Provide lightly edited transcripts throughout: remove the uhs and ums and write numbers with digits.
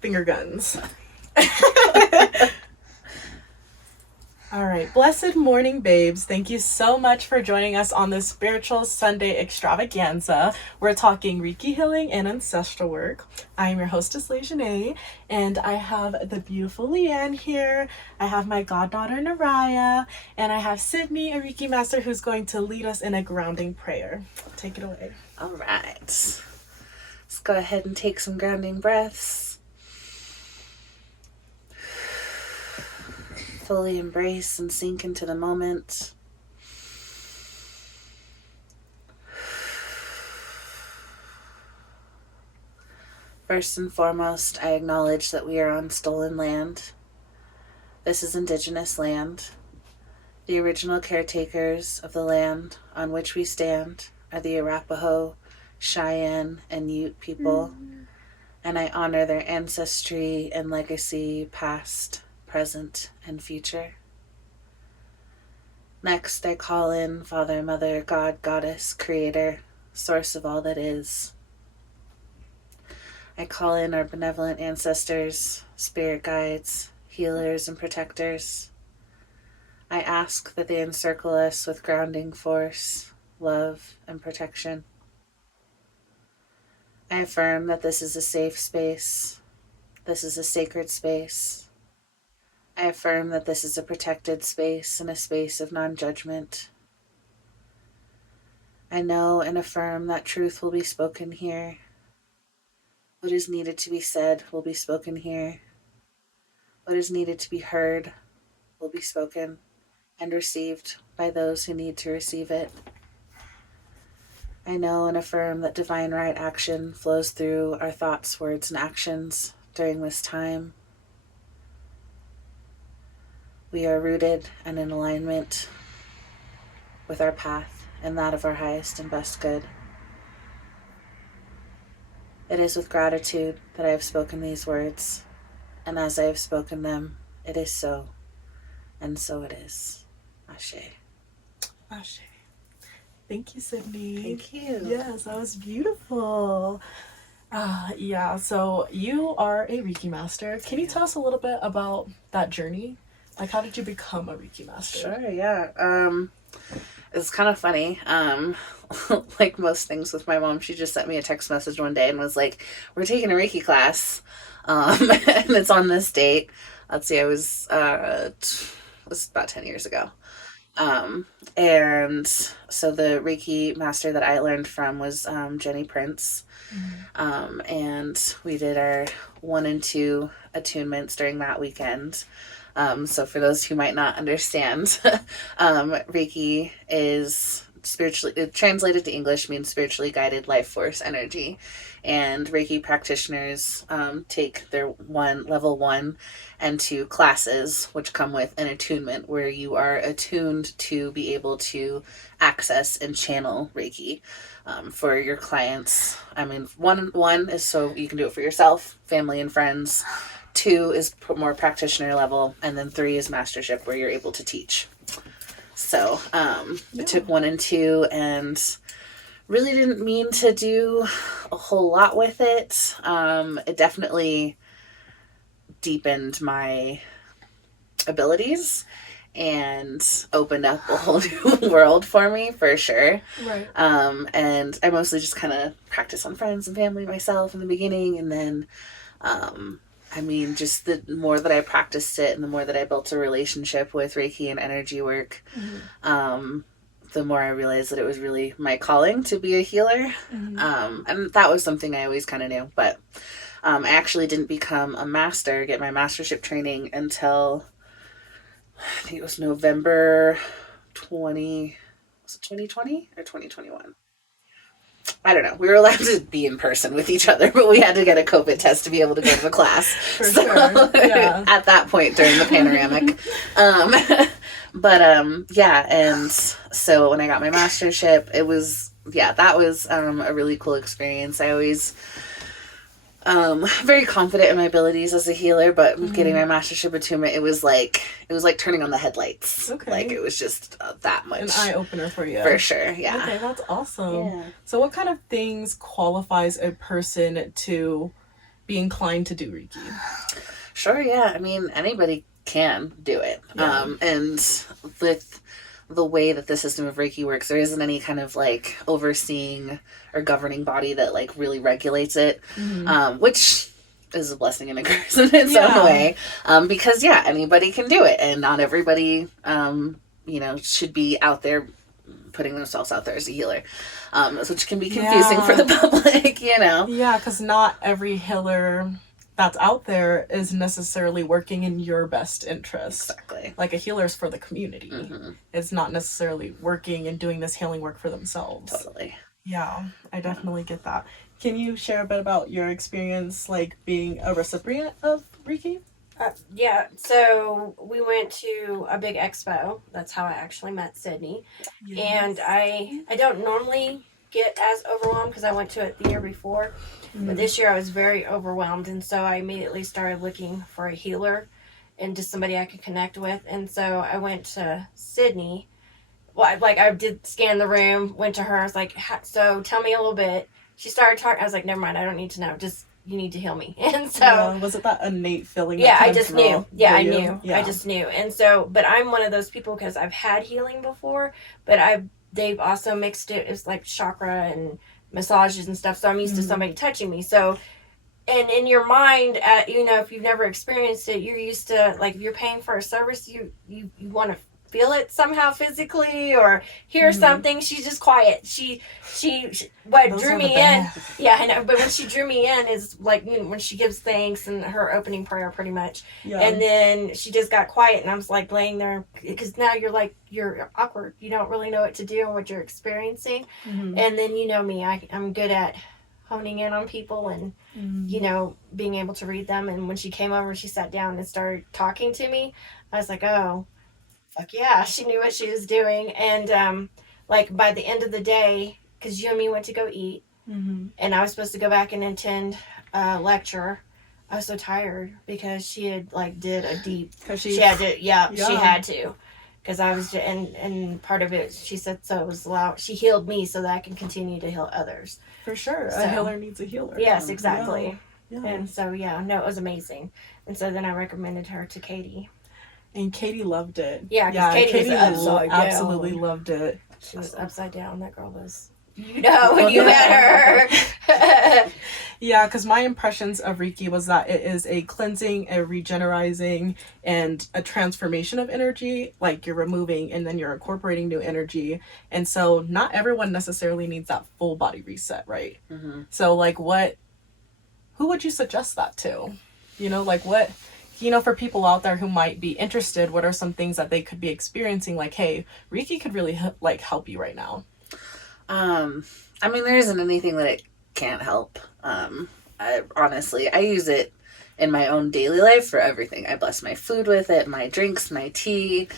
finger guns. All right. Blessed morning, babes. Thank you so much for joining us on this Spiritual Sunday extravaganza. We're talking Reiki healing and ancestral work. I am your hostess, Lejeune, and I have the beautiful Leanne here. I have my goddaughter, Naraya, and I have Sydney, a Reiki master, who's going to lead us in a grounding prayer. Take it away. All right. Let's go ahead and take some grounding breaths. Fully embrace and sink into the moment. First and foremost, I acknowledge that we are on stolen land. This is indigenous land. The original caretakers of the land on which we stand are the Arapaho, Cheyenne, and Ute people, and I honor their ancestry and legacy, past, present, and future. Next, I call in Father, Mother, God, Goddess, Creator, Source of all that is. I call in our benevolent ancestors, spirit guides, healers, and protectors. I ask that they encircle us with grounding force, love, and protection. I affirm that this is a safe space. This is a sacred space. I affirm that this is a protected space and a space of non-judgment. I know and affirm that truth will be spoken here. What is needed to be said will be spoken here. What is needed to be heard will be spoken and received by those who need to receive it. I know and affirm that divine right action flows through our thoughts, words, and actions during this time. We are rooted and in alignment with our path and that of our highest and best good. It is with gratitude that I have spoken these words, and as I have spoken them, it is so, and so it is. Ashe. Ashe. Thank you, Sydney. Thank you. Yes, that was beautiful. Yeah, so you are a Reiki master. Can you tell us a little bit about that journey? Like, how did you become a Reiki master? Sure, yeah. It's kind of funny. Like most things with my mom, she just sent me a text message one day and was like, we're taking a Reiki class. And it's on this date. Let's see, it was about 10 years ago. And so the Reiki master that I learned from was Jenny Prince. And we did our 1 and 2 attunements during that weekend. So for those who might not understand, Reiki is spiritually, translated to English, means spiritually guided life force energy. And Reiki practitioners take their level 1 and 2 classes, which come with an attunement where you are attuned to be able to access and channel Reiki for your clients. I mean, one is so you can do it for yourself, family, and friends. 2 is more practitioner level, and then 3 is mastership, where you're able to teach. So I took 1 and 2 and really didn't mean to do a whole lot with it. It definitely deepened my abilities and opened up a whole new world for me, for sure. Right. And I mostly just kind of practiced on friends and family myself in the beginning, and then I mean, just the more that I practiced it and the more that I built a relationship with Reiki and energy work, the more I realized that it was really my calling to be a healer. And that was something I always kind of knew. But I actually didn't become a master, get my mastership training until, I think it was November 2020 or 2021? I don't know. We were allowed to be in person with each other, but we had to get a COVID test to be able to go to the class. For sure. Yeah. At that point during the panoramic. Yeah. And so when I got my mastership, it was, that was a really cool experience. I always very confident in my abilities as a healer, but getting my mastership attunement, it was like turning on the headlights. Okay. Like it was just that much. An eye-opener for you. For sure, yeah. Okay, that's awesome. Yeah. So what kind of things qualifies a person to be inclined to do Reiki? Sure, yeah. I mean, anybody can do it. Yeah. And with the way that the system of Reiki works, there isn't any kind of like overseeing or governing body that like really regulates it, which is a blessing and a curse in its own way. Because yeah, anybody can do it, and not everybody, should be out there putting themselves out there as a healer, which can be confusing for the public, Yeah, because not every healer that's out there is necessarily working in your best interest. Exactly. Like a healer is for the community. It's not necessarily working and doing this healing work for themselves. Totally. Yeah, I definitely get that. Can you share a bit about your experience, like being a recipient of Reiki? Yeah, so we went to a big expo. That's how I actually met Sydney. Yes. And I don't normally get as overwhelmed because I went to it the year before. But this year I was very overwhelmed, and so I immediately started looking for a healer and just somebody I could connect with. And so I went to Sydney. Well, I did scan the room, went to her. I was like, so tell me a little bit. She started talking. I was like, never mind, I don't need to know. Just, you need to heal me. And so... was it that innate feeling? Yeah, I just knew. Yeah, I knew. Yeah. I just knew. And so, but I'm one of those people because I've had healing before, but they've also mixed it. It's like chakra and massages and stuff. So I'm used to somebody touching me. So, and in your mind, if you've never experienced it, you're used to, like, if you're paying for a service, you want to feel it somehow physically or hear something. She's just quiet. She what Those drew me in. Yeah, I know. But when she drew me in is like, when she gives thanks and her opening prayer pretty much. Yeah. And then she just got quiet, and I was like laying there because now you're awkward. You don't really know what to do and what you're experiencing. And then you know me, I'm good at honing in on people and being able to read them. And when she came over, she sat down and started talking to me. I was like, oh, fuck yeah, she knew what she was doing. And like by the end of the day, because you and me went to go eat, and I was supposed to go back and attend a lecture, I was so tired because she had like did a deep. She had to, she had to, because I was and part of it, she said, so it was allowed. She healed me so that I can continue to heal others. For sure, a healer needs a healer. Yes, exactly. Yeah. And so it was amazing. And so then I recommended her to Katie. And Katie loved it. Yeah, Katie was upside down. Absolutely loved it. She was upside down. That girl was, when you met her. Yeah, because my impressions of Reiki was that it is a cleansing, a regenerizing, and a transformation of energy. Like you're removing and then you're incorporating new energy. And so not everyone necessarily needs that full body reset, right? So like who would you suggest that to? For people out there who might be interested, what are some things that they could be experiencing? Like, hey, Reiki could really help you right now. I mean, there isn't anything that it can't help. I use it in my own daily life for everything. I bless my food with it, my drinks, my tea,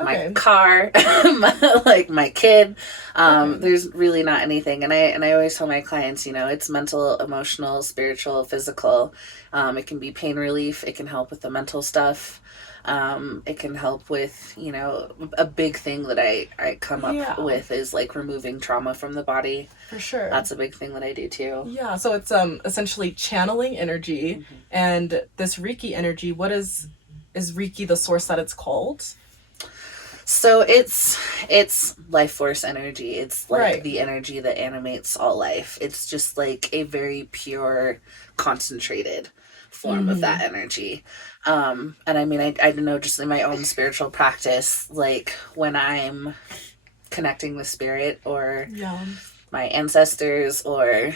my car, my kid. There's really not anything. And I always tell my clients, it's mental, emotional, spiritual, physical. It can be pain relief. It can help with the mental stuff. It can help with, a big thing that I come up with is like removing trauma from the body. For sure. That's a big thing that I do too. Yeah. So it's essentially channeling energy, and this Reiki energy, is Reiki the source that it's called? So it's life force energy. It's like the energy that animates all life. It's just like a very pure, concentrated form of that energy. And I mean, I know just in my own spiritual practice, like when I'm connecting with spirit or my ancestors or,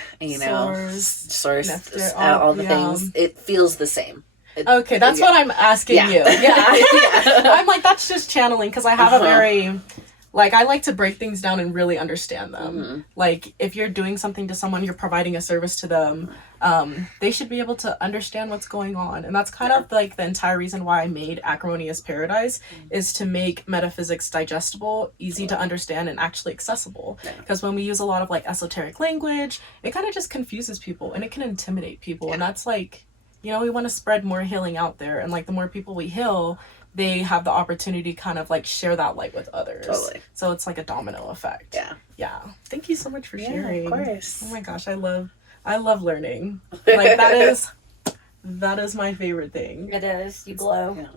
source, all the things, it feels the same. Okay, that's what I'm asking you. Yeah. I'm like, that's just channeling, because I have a very, I like to break things down and really understand them. Like, if you're doing something to someone, you're providing a service to them, they should be able to understand what's going on. And that's kind of like the entire reason why I made Acrimonious Paradise, is to make metaphysics digestible, easy to understand, and actually accessible. Because when we use a lot of esoteric language, it kind of just confuses people and it can intimidate people. And that's we want to spread more healing out there, and the more people we heal, they have the opportunity to kind of share that light with others. Totally. So it's like a domino effect. Yeah. Thank you so much for sharing. Of course. Oh my gosh, I love learning. That is That is my favorite thing. It is. You glow. Yeah.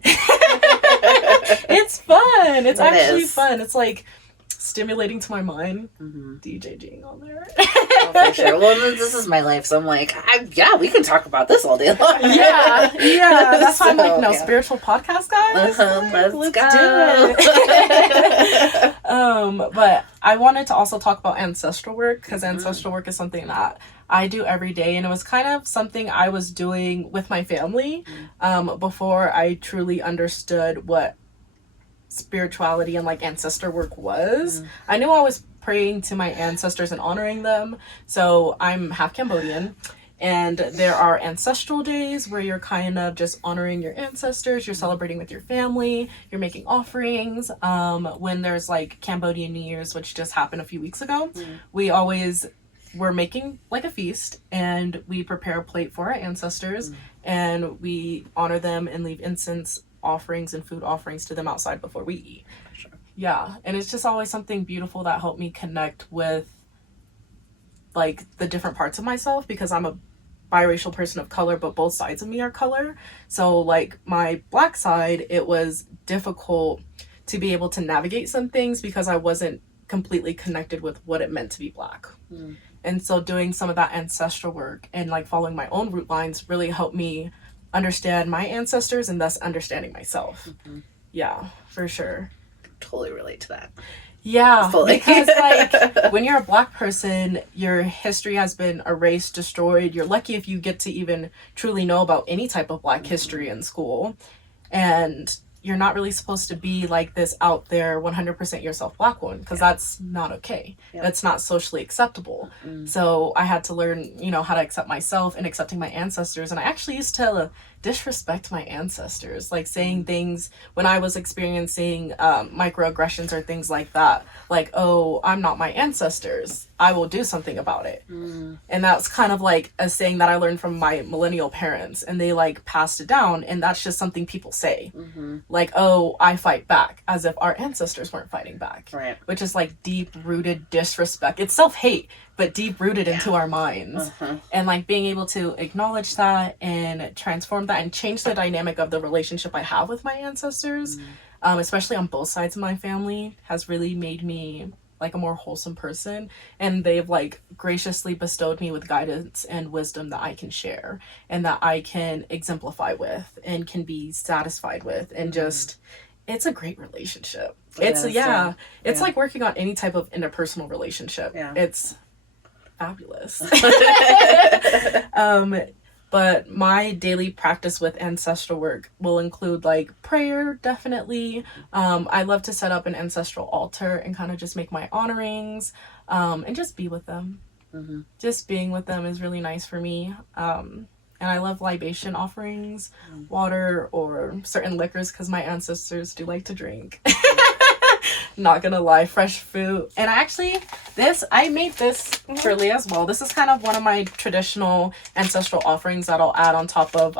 It's fun. It's actually is. fun. It's like stimulating to my mind. Mm-hmm. DJing on there. Oh, for sure. Well, this is my life, so I'm like, yeah, we can talk about this all day long. Yeah. That's why I'm like, So, no, yeah. spiritual podcast, guys. Let's do go. it. But I wanted to also talk about ancestral work, because ancestral work is something that I do every day, and it was kind of something I was doing with my family before I truly understood what spirituality and like ancestor work was. I knew I was praying to my ancestors and honoring them. So I'm half Cambodian, and there are ancestral days where you're kind of just honoring your ancestors, you're celebrating with your family, you're making offerings. When there's like Cambodian New Year's, which just happened a few weeks ago, we're making like a feast, and we prepare a plate for our ancestors, and we honor them and leave incense offerings and food offerings to them outside before we eat. Sure. Yeah, and it's just always something beautiful that helped me connect with like the different parts of myself, because I'm a biracial person of color, but both sides of me are color. So like my black side, it was difficult to be able to navigate some things because I wasn't completely connected with what it meant to be black. And so doing some of that ancestral work and like following my own root lines really helped me understand my ancestors and thus understanding myself. Yeah, for sure. Totally relate to that. Yeah, Fully. because like when you're a black person, your history has been erased, destroyed. You're lucky if you get to even truly know about any type of black history in school. And you're not really supposed to be like this out there 100% yourself black woman, because that's not okay. That's not socially acceptable. So I had to learn, how to accept myself and accepting my ancestors. And I actually used to disrespect my ancestors, like saying things when I was experiencing microaggressions or things like that, like, oh, I'm not my ancestors, I will do something about it. And that's kind of like a saying that I learned from my millennial parents, and they like passed it down, and that's just something people say, like, oh, I fight back, as if our ancestors weren't fighting back, Right. which is like deep-rooted disrespect. It's self-hate, but deep-rooted into our minds. And like being able to acknowledge that and transform that and change the dynamic of the relationship I have with my ancestors, especially on both sides of my family, has really made me like a more wholesome person. And they've like graciously bestowed me with guidance and wisdom that I can share and that I can exemplify with and can be satisfied with, and just it's a great relationship. It's like working on any type of interpersonal relationship. It's fabulous. But my daily practice with ancestral work will include like prayer, definitely. I love to set up an ancestral altar and kind of just make my honorings, and just be with them. Just being with them is really nice for me. And I love libation offerings, water or certain liquors, because my ancestors do like to drink. Not gonna lie, fresh fruit. And I made this for Leah as well. This is kind of one of my traditional ancestral offerings that I'll add on top of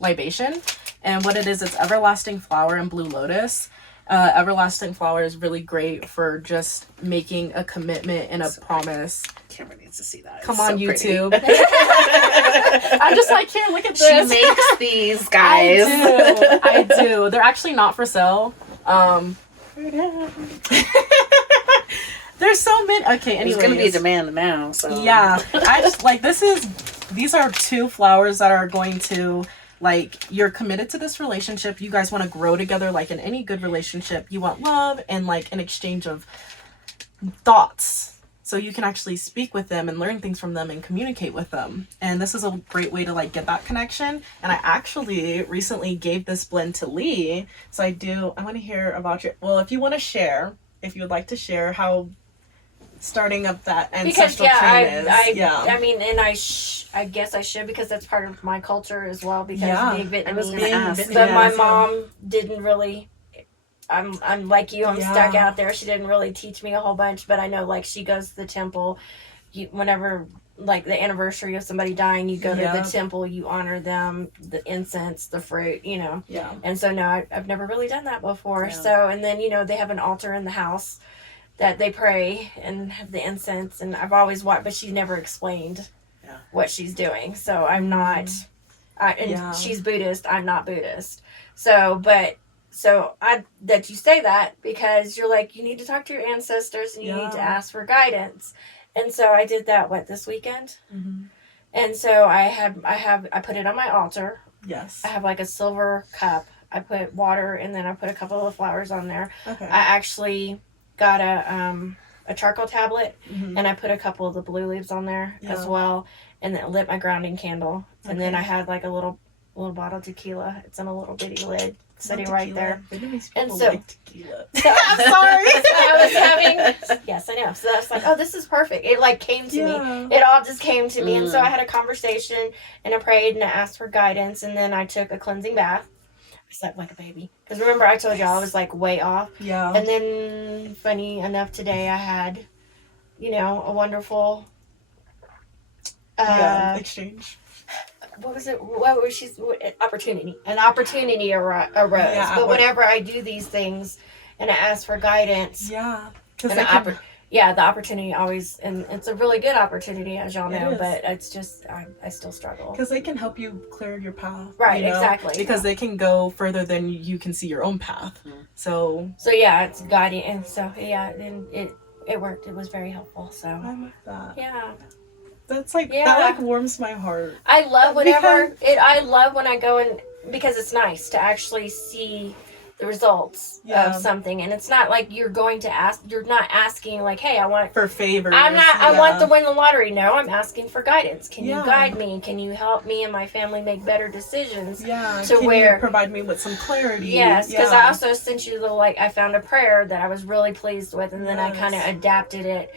libation. And what it is, it's everlasting flower and blue lotus. Everlasting flower is really great for just making a commitment and a promise. Camera needs to see that. Come on, YouTube. I'm just like, here, look at this. She makes these, guys. I do. They're actually not for sale. There's so many. Okay, anyways. There's gonna be a demand now, so yeah. I just like these are two flowers that are going to, like, you're committed to this relationship. You guys want to grow together, like in any good relationship. You want love and like an exchange of thoughts, so you can actually speak with them and learn things from them and communicate with them. And this is a great way to like get that connection. And I actually recently gave this blend to Lee. So I want to hear about if you want to share, if you would like to share how starting up that ancestral chain is. I mean, and I guess I should, because that's part of my culture as well, because being Vietnamese. But my mom didn't really. I'm like you. I'm stuck out there. She didn't really teach me a whole bunch, but I know like she goes to the temple. Whenever like the anniversary of somebody dying, you go to the temple. You honor them, the incense, the fruit. Yeah. And so no, I've never really done that before. Yeah. So and then they have an altar in the house that they pray and have the incense. And I've always watched, but she never explained what she's doing. So I'm not. She's Buddhist. I'm not Buddhist. So that you say that because you're like, you need to talk to your ancestors and you need to ask for guidance. And so I did that, this weekend? Mm-hmm. And so I put it on my altar. Yes. I have like a silver cup. I put water and then I put a couple of flowers on there. Okay. I actually got a charcoal tablet and I put a couple of the blue leaves on there as well, and then lit my grounding candle. And then I had like a little bottle of tequila. It's in a little bitty lid sitting right there. And so like tequila. I'm sorry. I was having. Yes, I know. So I was like, oh, this is perfect. It like came to me. It all just came to me, and so I had a conversation and I prayed and I asked for guidance, and then I took a cleansing bath. I slept like a baby. Because remember, I told you I was like way off. Yeah. And then, funny enough, today I had, a wonderful exchange. What was it? What was she's opportunity? An opportunity arose. Yeah, but whenever I do these things and I ask for guidance, the opportunity always, and it's a really good opportunity, as y'all know, but it's just, I still struggle. Because they can help you clear your path. Right, exactly. Because they can go further than you can see your own path. Mm-hmm. So it's guiding, and so, and it worked. It was very helpful, so. I love that. Yeah. That's like, that like warms my heart. I love I love when I go in, because it's nice to actually see the results of something, and it's not like you're not asking like, hey, I want for favors. I want to win the lottery. No, I'm asking for guidance. Can you guide me? Can you help me and my family make better decisions? Can you provide me with some clarity? Yes, because I also sent you I found a prayer that I was really pleased with, and then I kind of adapted it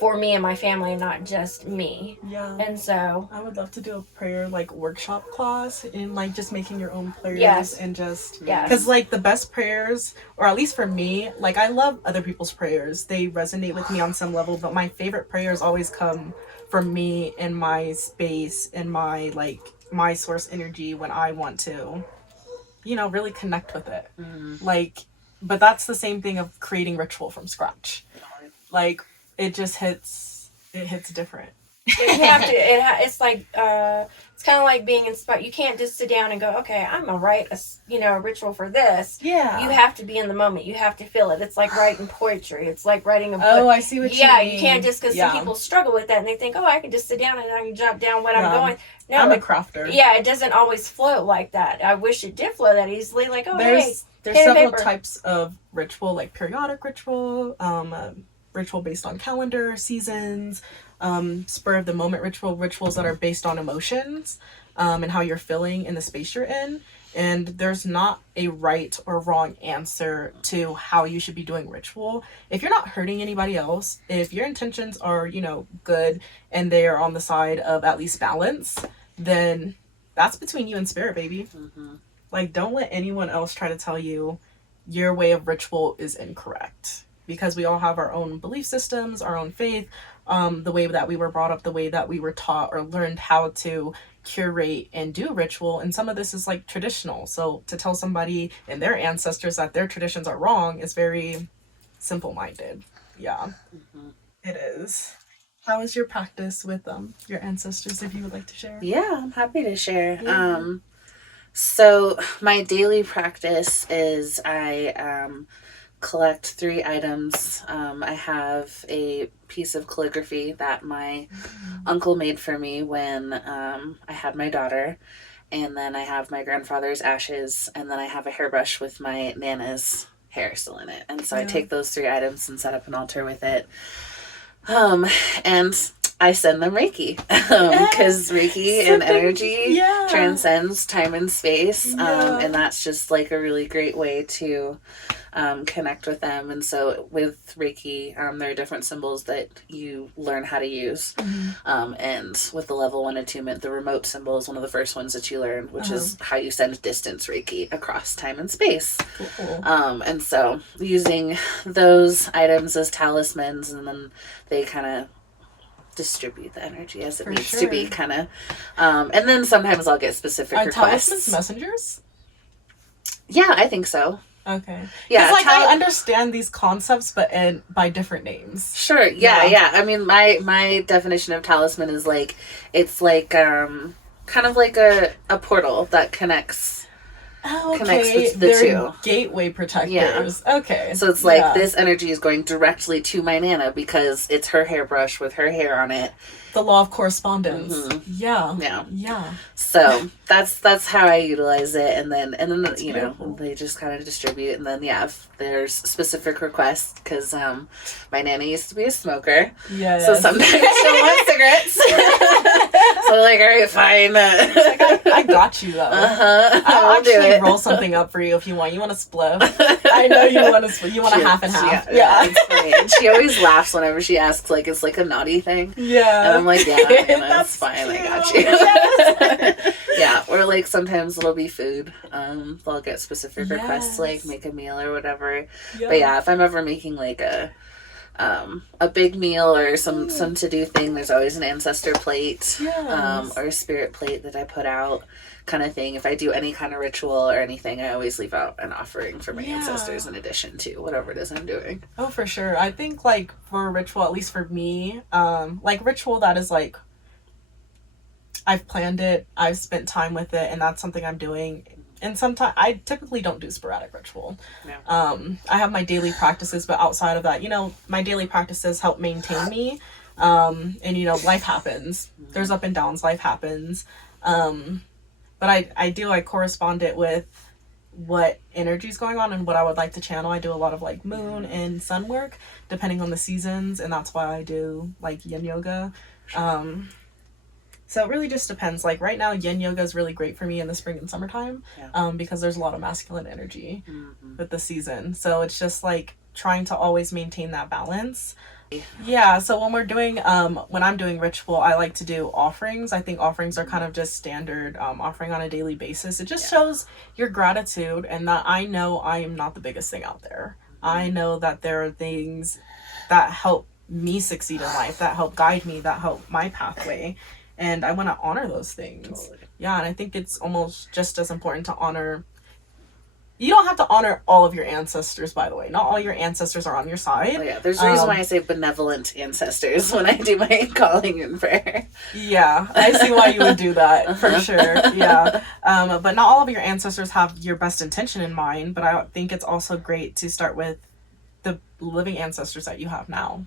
for me and my family, not just me. Yeah. And so I would love to do a prayer workshop class in just making your own prayers and just because the best prayers, or at least for me, I love other people's prayers. They resonate with me on some level, but my favorite prayers always come from me and my space and my my source energy when I want to, really connect with it. Mm-hmm. But that's the same thing of creating ritual from scratch. It just hits different. You have to. It's it's kind of like being inspired. You can't just sit down and go, okay, I'm gonna write a ritual for this. Yeah. You have to be in the moment. You have to feel it. It's like writing poetry. It's like writing a book. Oh, I see what you mean. Yeah, you can't just, because some people struggle with that and they think, oh, I can just sit down and I can jot down what I'm going. No, I'm a crafter. Yeah, it doesn't always flow like that. I wish it did flow that easily. There's several types of ritual, periodic ritual, ritual based on calendar, seasons, spur of the moment rituals that are based on emotions, and how you're feeling in the space you're in. And there's not a right or wrong answer to how you should be doing ritual. If you're not hurting anybody else, if your intentions are, good and they are on the side of at least balance, then that's between you and spirit, baby. Mm-hmm. Don't let anyone else try to tell you your way of ritual is incorrect. Because we all have our own belief systems, our own faith, the way that we were brought up, the way that we were taught or learned how to curate and do ritual. And some of this is traditional. So to tell somebody and their ancestors that their traditions are wrong is very simple-minded. Yeah, It is. How is your practice with your ancestors, if you would like to share? Yeah, I'm happy to share. Yeah. So my daily practice is I collect 3 items. I have a piece of calligraphy that my uncle made for me when I had my daughter, and then I have my grandfather's ashes, and then I have a hairbrush with my Nana's hair still in it. And so I take those 3 items and set up an altar with it. And I send them Reiki, because Reiki and energy transcends time and space, and that's just a really great way to connect with them. And so with Reiki, there are different symbols that you learn how to use, and with the level 1 attunement, the remote symbol is one of the first ones that you learn, which is how you send distance Reiki across time and space. Cool. And so using those items as talismans, and then they kind of distribute the energy as it needs to be, kind of. And then sometimes I'll get specific requests. Are talismans messengers? Yeah, I think so. Okay. Yeah, I understand these concepts, but by different names. Sure. Yeah. I mean, my definition of talisman is it's kind of like a portal that connects Okay, the they're two. gateway protectors. Yeah. Okay. So it's like this energy is going directly to my Nana because it's her hairbrush with her hair on it. The law of correspondence. Mm-hmm. Yeah. So that's how I utilize it, and then you know, they just kind of distribute, and then if there's specific requests, because my Nana used to be a smoker. Yeah. So sometimes she'll want cigarettes. So like, all right, fine. Like, I got you though. I'll actually roll something up for you if you want. You want a spliff? I know you want a you want a half and half. Yeah. It's funny. And she always laughs whenever she asks, like it's like a naughty thing. Yeah. And I'm like, yeah, that's fine. Cute. I got you. Yes. Yeah. Or like sometimes it'll be food. They'll get specific requests, like make a meal or whatever. Yeah. But if I'm ever making like a big meal or some to do thing, there's always an ancestor plate. Yes. Or a spirit plate that I put out, kind of thing. If I do any kind of ritual or anything, I always leave out an offering for my ancestors in addition to whatever it is I'm doing. Oh, for sure. I think like for a ritual, at least for me, like ritual that is like I've planned it, I've spent time with it, and that's something I'm doing. And sometimes I typically don't do sporadic ritual. Yeah. I have my daily practices, but outside of that, you know, my daily practices help maintain me. And you know, life happens. Mm-hmm. There's up and downs. Life happens. But I correspond it with what energy is going on and what I would like to channel. I do a lot of like moon and sun work depending on the seasons, and that's why I do like yin yoga. So it really just depends. Like right now, yin yoga is really great for me in the spring and summertime, because there's a lot of masculine energy with the season. So it's just like trying to always maintain that balance. Yeah, so when we're doing, when I'm doing ritual, I like to do offerings. I think offerings are kind of just standard offering on a daily basis. It just shows your gratitude and that I know I am not the biggest thing out there. I know that there are things that help me succeed in life, that help guide me, that help my pathway. And I want to honor those things. Totally. Yeah, and I think it's almost just as important to honor. You don't have to honor all of your ancestors, by the way. Not all your ancestors are on your side. Oh, yeah. There's a reason why I say benevolent ancestors when I do my calling and prayer. Yeah, I see why you would do that, for sure. Yeah. But not all of your ancestors have your best intention in mind, but I think it's also great to start with the living ancestors that you have now.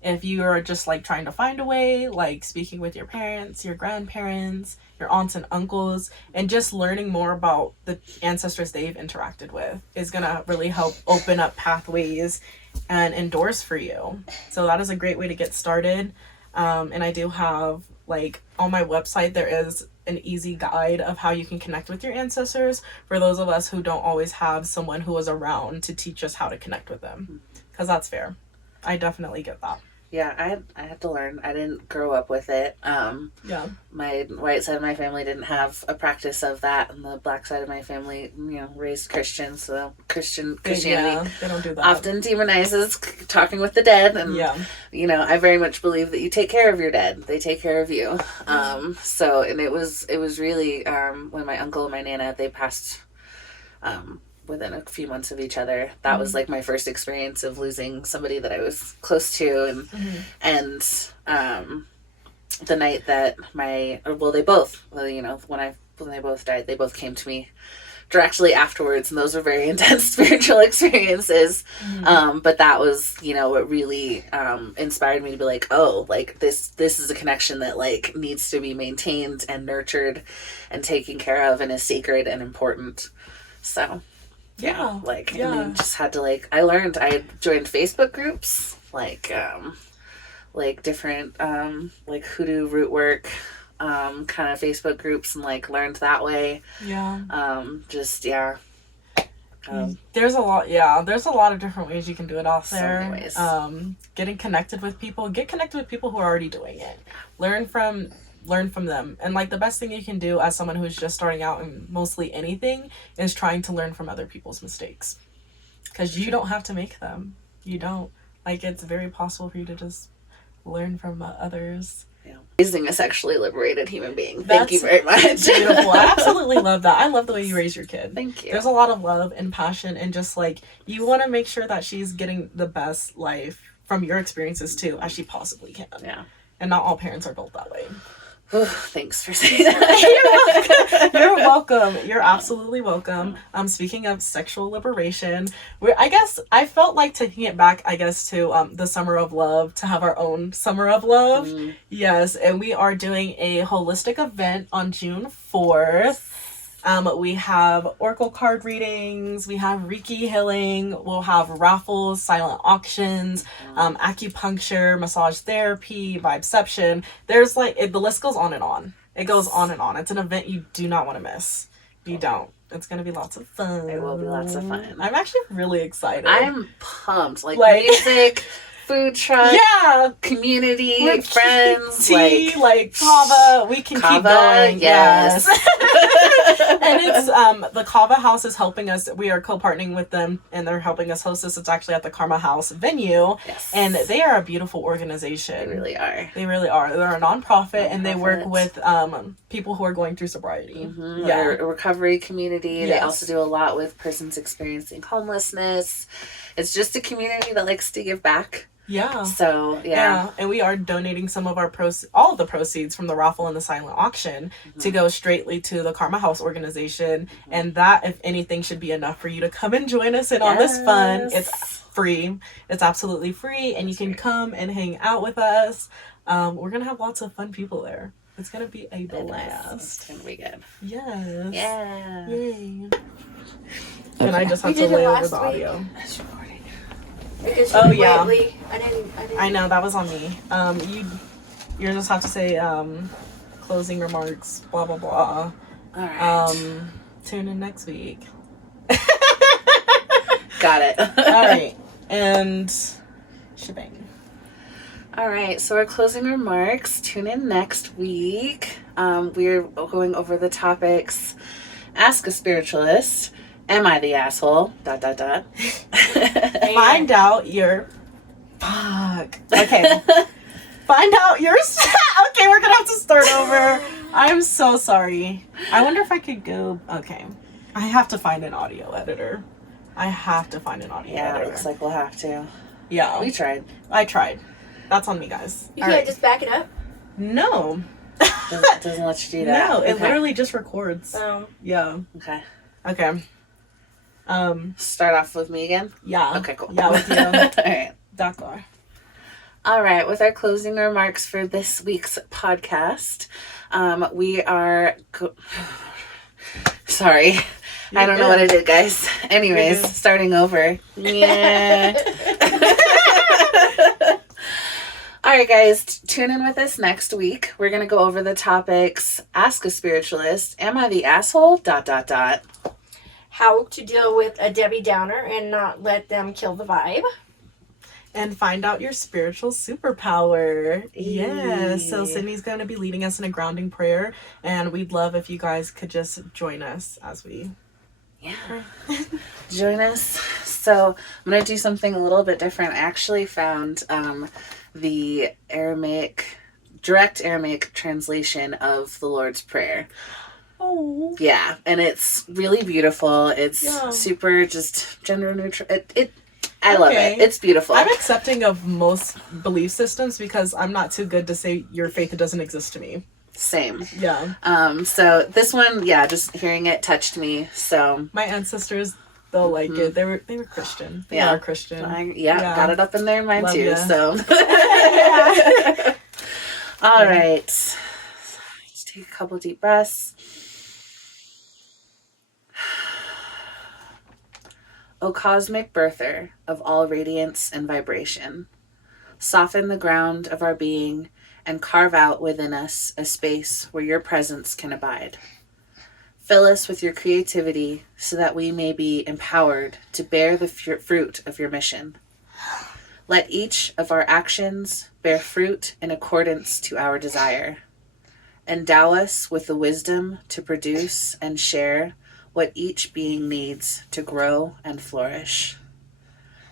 If you are just like trying to find a way, like speaking with your parents, your grandparents, your aunts and uncles, and just learning more about the ancestors they've interacted with is going to really help open up pathways and doors for you. So that is a great way to get started. And I do have, like, on my website, there is an easy guide of how you can connect with your ancestors for those of us who don't always have someone who is around to teach us how to connect with them. Because that's fair. I definitely get that. Yeah, I had to learn. I didn't grow up with it. My white side of my family didn't have a practice of that, and the black side of my family, you know, raised Christians, so Christianity they don't do that. Often demonizes talking with the dead, and you know, I very much believe that you take care of your dead; they take care of you. So, and it was really when my uncle and my nana, they passed. Within a few months of each other, that was like my first experience of losing somebody that I was close to, and the night that they both when they both died, they both came to me directly afterwards, and those were very intense spiritual experiences. But that was, you know, what really inspired me to be like, oh, like this is a connection that like needs to be maintained and nurtured and taken care of and is sacred and important. So and then just had to I joined Facebook groups, like different like hoodoo root work kind of Facebook groups, and like learned that way. There's a lot of different ways you can do it out there. So many ways. Getting connected with people, get connected with people who are already doing it. Learn from them. And like the best thing you can do as someone who's just starting out in mostly anything is trying to learn from other people's mistakes, because you don't have to make them. You don't. Like, it's very possible for you to just learn from others. Raising a sexually liberated human being. Thank you very much. Beautiful. I absolutely love that. I love the way you raise your kid. Thank you. There's a lot of love and passion, and just like you want to make sure that she's getting the best life from your experiences too as she possibly can. Yeah. And not all parents are built that way. Thanks for saying that. You're welcome. You're absolutely welcome. Speaking of sexual liberation, I felt like taking it back, to the Summer of Love, to have our own Summer of Love. Yes, and we are doing a holistic event on June 4th. We have oracle card readings, we have Reiki healing, we'll have raffles, silent auctions, acupuncture, massage therapy, vibeception. There's the list goes on and on. It goes on and on. It's an event you do not want to miss. You don't. It's going to be lots of fun. It will be lots of fun. I'm actually really excited. I'm pumped. Music, food truck, community, friends, tea, kava. We can keep going. Yes. And it's the Kava House is helping us. We are co-partnering with them, and they're helping us host this. It's actually at the Karma House venue, and they are a beautiful organization. They really are. They really are. They're a nonprofit, and they work with people who are going through sobriety. A recovery community. They also do a lot with persons experiencing homelessness. It's just a community that likes to give back. Yeah. So, and we are donating some of our all of the proceeds from the raffle and the silent auction to go straightly to the Karma House organization. And that, if anything, should be enough for you to come and join us in on this fun. It's free. It's absolutely free. And you can come and hang out with us. We're going to have lots of fun people there. It's going to be a blast. It's going to be good. Yes. Yeah. Yay. And I just have to lay over the audio. Because I know, that was on me. You just have to say closing remarks, blah blah blah. All right. Tune in next week. Got it. All right, and shebang. All right, so our closing remarks. Tune in next week. We're going over the topics. Ask a spiritualist. Am I the asshole? ... Find out your... Fuck. Okay. Find out your... Okay, we're gonna have to start over. I'm so sorry. I wonder if I could go... Okay. I have to find an audio editor. editor. Yeah, it looks like we'll have to. Yeah. We tried. I tried. That's on me, guys. You can't just back it up? No. Doesn't let you do that? No, it literally just records. Oh. Yeah. Okay. Start off with me again? Yeah. Okay, cool. Yeah, with you. All right. D'accord. All right, with our closing remarks for this week's podcast, we are... Sorry. I don't know what I did, guys. Anyways, starting over. Yeah. All right, guys, tune in with us next week. We're going to go over the topics, Ask a Spiritualist, Am I the Asshole? ... How to deal with a Debbie Downer and not let them kill the vibe. And find out your spiritual superpower. Yeah. So Sydney's going to be leading us in a grounding prayer. And we'd love if you guys could just join us as we... Join us. So I'm going to do something a little bit different. I actually found the direct Aramaic translation of the Lord's Prayer. Oh. Yeah, and it's really beautiful. It's super just gender neutral. I love it. It's beautiful. I'm accepting of most belief systems because I'm not too good to say your faith doesn't exist to me. Same. Yeah. So this one, just hearing it touched me. So my ancestors, they'll like it. They were Christian. They are Christian. Got it up in there in mine too. Ya. So. All right. Let's take a couple deep breaths. O cosmic birther of all radiance and vibration, soften the ground of our being and carve out within us a space where your presence can abide. Fill us with your creativity so that we may be empowered to bear the fruit of your mission. Let each of our actions bear fruit in accordance to our desire. Endow us with the wisdom to produce and share what each being needs to grow and flourish.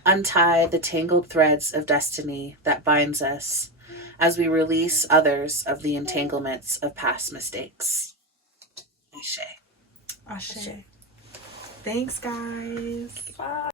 Untie the tangled threads of destiny that binds us as we release others of the entanglements of past mistakes. Ashe. Ashe. Thanks, guys. Bye.